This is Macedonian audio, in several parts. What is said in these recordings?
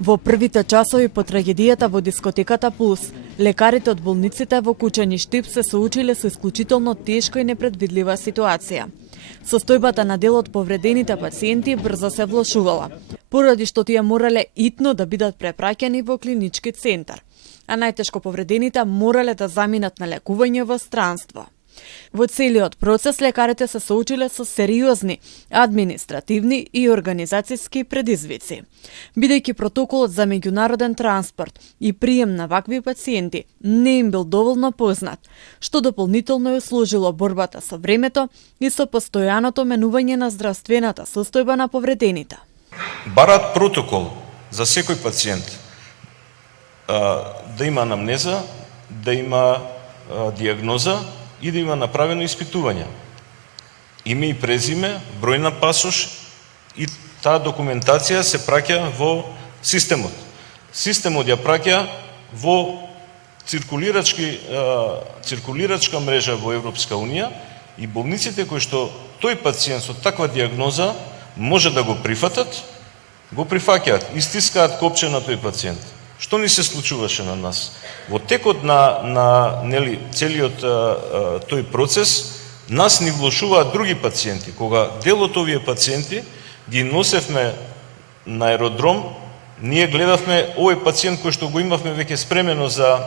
Во првите часови по трагедијата во дискотеката Пулс, лекарите од болниците во Кучани Штип се соочиле со исклучително тешка и непредвидлива ситуација. Состојбата на дел од повредените пациенти брзо се влошувала, поради што тие морале итно да бидат препраќани во клинички центар, а најтешко повредените морале да заминат на лекување во странство. Во целиот процес лекарите се соочиле со сериозни административни и организацијски предизвици, бидејќи протоколот за меѓународен транспорт и прием на вакви пациенти не им бил доволно познат, што дополнително ја сложило борбата со времето и со постојаното менување на здравствената состојба на повредените. Барат протокол за секој пациент, да има анамнеза, да има диагноза и да има направено испитување. Име и презиме, број на пасош и таа документација се праќа во системот. Системот ја праќа во циркулирачка мрежа во Европска Унија и болниците кои што тој пациент со таква диагноза може да го прифатат, го прифаќаат и стискаат копче на тој пациент. Што ни се случуваше на нас? Во текот на целиот тој процес, нас ни влошуваат други пациенти. Кога дел од овие пациенти ги носевме на аеродром, ние гледавме овој пациент кој што го имавме веќе спремено за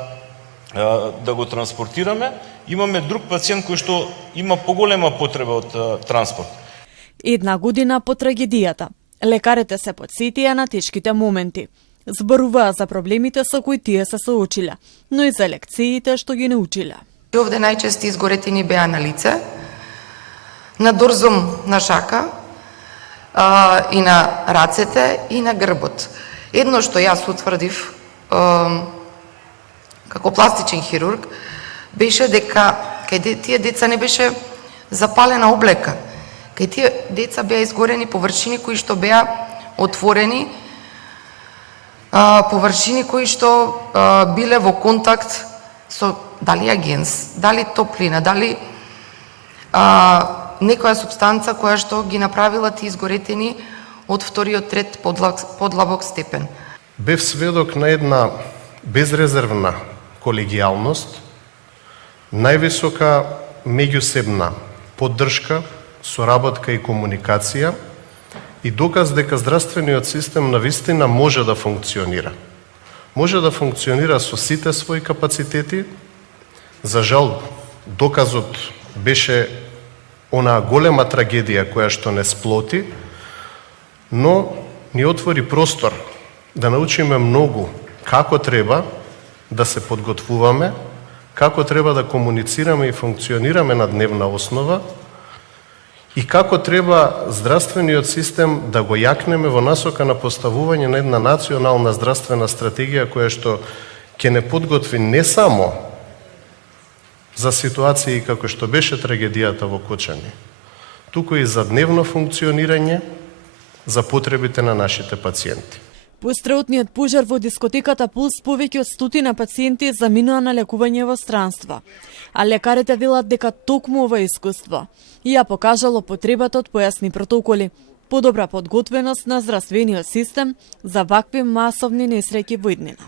да го транспортираме, имаме друг пациент кој што има поголема потреба од транспорт. Една година по трагедијата, лекарите се потсетија на тешките моменти. Зборуваа за проблемите со кои тие се соочиле, но и за лекциите што ги научиле. Овде најчести изгоретини беа на лице, на дорзум на шака, и на рацете и на грбот. Едно што јас утврдив како пластичен хирург беше дека кај тие деца не беше запалена облека. Кај тие деца беа изгорени површини кои што беа отворени, површини кои што биле во контакт со дали агенс, дали топлина, дали некоја супстанца која што ги направила тие изгоретени од вториот трет подлабок степен. Бев сведок на една безрезервна колегијалност, највисока меѓусебна поддршка, соработка и комуникација и доказ дека здравствениот систем навистина може да функционира. Може да функционира со сите своји капацитети. За жал, доказот беше онаа голема трагедија која што не сплоти, но ни отвори простор да научиме многу како треба да се подготвуваме, како треба да комуницираме и функционираме на дневна основа и како треба здравствениот систем да го јакнеме во насока на поставување на една национална здравствена стратегија која што ќе не подготви не само за ситуации како што беше трагедијата во Кочани, туку и за дневно функционирање за потребите на нашите пациенти. По страутниот пожар во дискотеката Пулс повеќе од 100 пациенти заминаа на лекување во странство, а лекарите велат дека токму ова искуство ја покажало потребата од појасни протоколи, подобра подготвеност на здравствениот систем за вакви масовни несреќи во иднина.